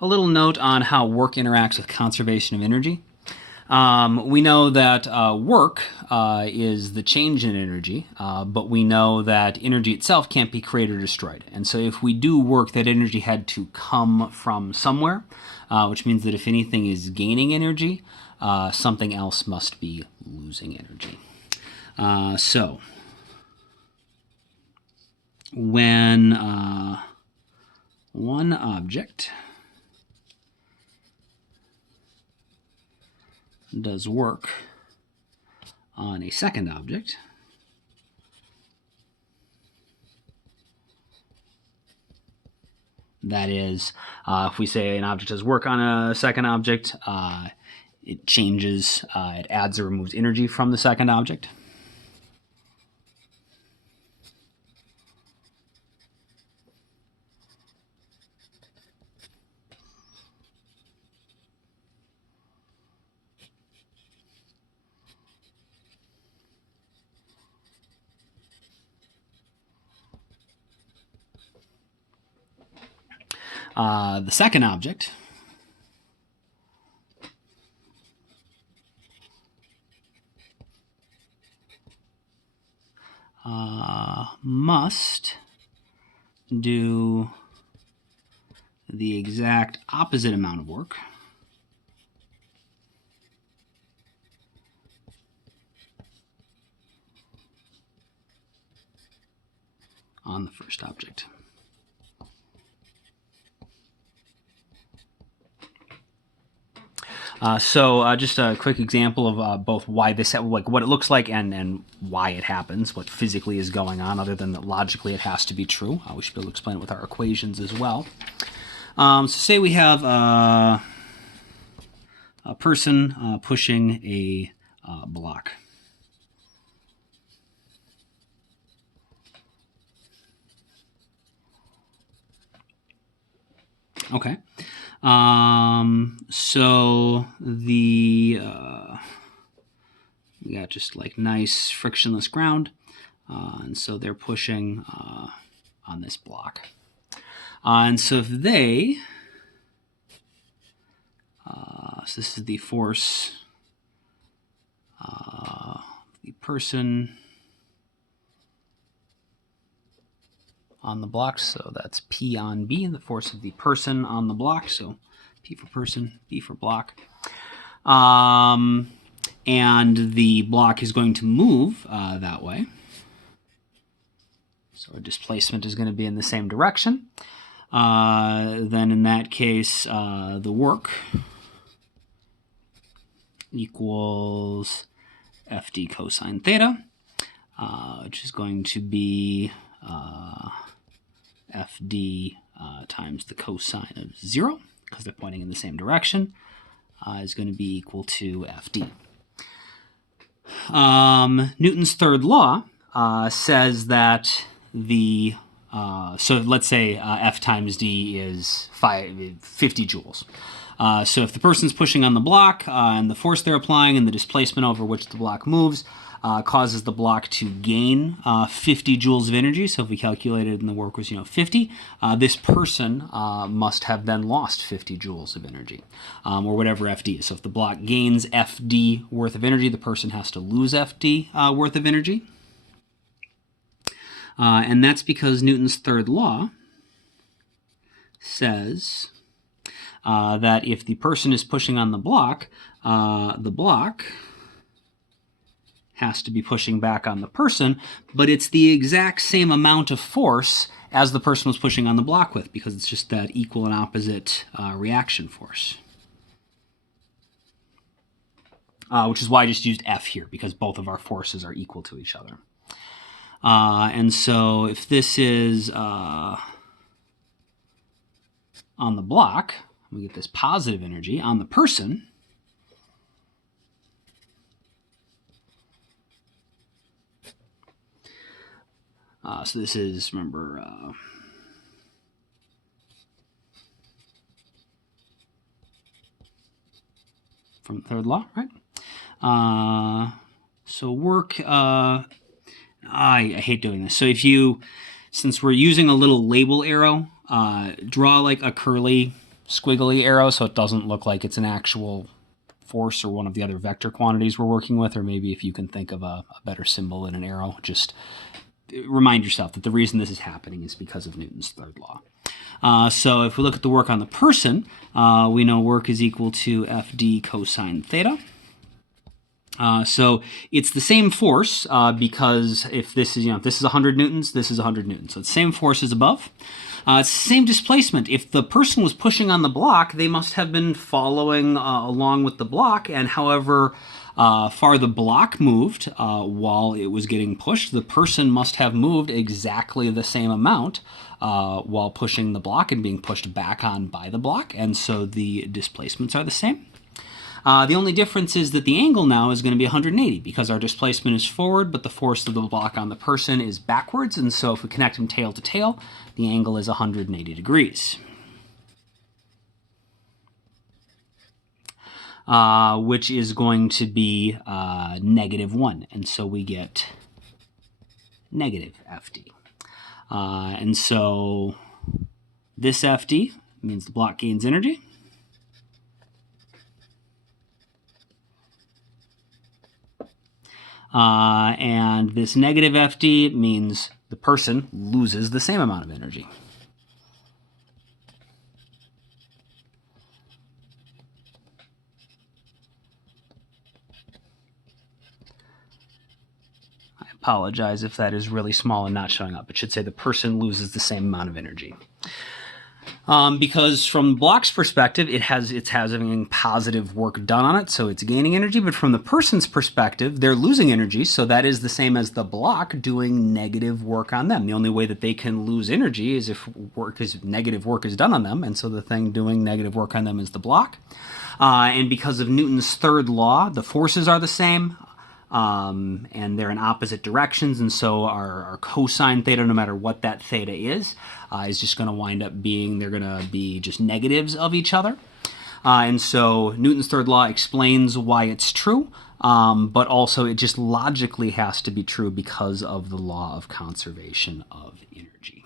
a little note on how work interacts with conservation of energy. We know that work is the change in energy, but we know that energy itself can't be created or destroyed. And so if we do work, that energy had to come from somewhere, which means that if anything is gaining energy, something else must be losing energy. So when one object does work on a second object, that is, if we say an object does work on a second object, it changes, it adds or removes energy from the second object. The second object must do the exact opposite amount of work on the first object. So just a quick example of both why this, like what it looks like and why it happens, what physically is going on, other than that logically it has to be true. We should be able to explain it with our equations as well. So say we have a person pushing a block. Okay. So the we got just like nice frictionless ground, and so they're pushing on this block. And so if they, so this is the force, the person on the block, so that's P on B, the force of the person on the block, so P for person, B for block. And the block is going to move that way. So our displacement is going to be in the same direction. Then in that case, the work equals FD cosine theta, which is going to be FD times the cosine of 0, because they're pointing in the same direction, is going to be equal to FD. Newton's third law says that the, so let's say F times D is 50 joules. So if the person's pushing on the block and the force they're applying and the displacement over which the block moves causes the block to gain 50 joules of energy. So if we calculated and the work was 50, this person must have then lost 50 joules of energy, or whatever FD is. So if the block gains FD worth of energy, the person has to lose FD worth of energy. And that's because Newton's third law says that if the person is pushing on the block has to be pushing back on the person, but it's the exact same amount of force as the person was pushing on the block with, because it's just that equal and opposite reaction force. Which is why I just used F here, because both of our forces are equal to each other. And so if this is on the block, we get this positive energy. On the person, so this is, remember, from the third law, right? So work, I hate doing this. So if you, since we're using a little label arrow, draw like a curly squiggly arrow so it doesn't look like it's an actual force or one of the other vector quantities we're working with, or maybe if you can think of a better symbol than an arrow, just remind yourself that the reason this is happening is because of Newton's third law. So if we look at the work on the person, we know work is equal to FD cosine theta. So it's the same force because if this is, if this is 100 newtons, this is 100 newtons. So it's the same force as above. It's the same displacement. If the person was pushing on the block, they must have been following along with the block, and however far the block moved while it was getting pushed, the person must have moved exactly the same amount while pushing the block and being pushed back on by the block, and so the displacements are the same. The only difference is that the angle now is going to be 180 because our displacement is forward, but the force of the block on the person is backwards, and so if we connect them tail to tail, the angle is 180 degrees. Which is going to be -1, and so we get negative FD. And so this FD means the block gains energy. And this negative FD means the person loses the same amount of energy. I apologize if that is really small and not showing up. It should say the person loses the same amount of energy. Because from the block's perspective, it's having positive work done on it, so it's gaining energy. But from the person's perspective, they're losing energy, so that is the same as the block doing negative work on them. The only way that they can lose energy is if negative work is done on them, and so the thing doing negative work on them is the block. And because of Newton's third law, the forces are the same. And they're in opposite directions, and so our cosine theta, no matter what that theta is just going to wind up being, they're going to be just negatives of each other. And so Newton's third law explains why it's true, but also it just logically has to be true because of the law of conservation of energy.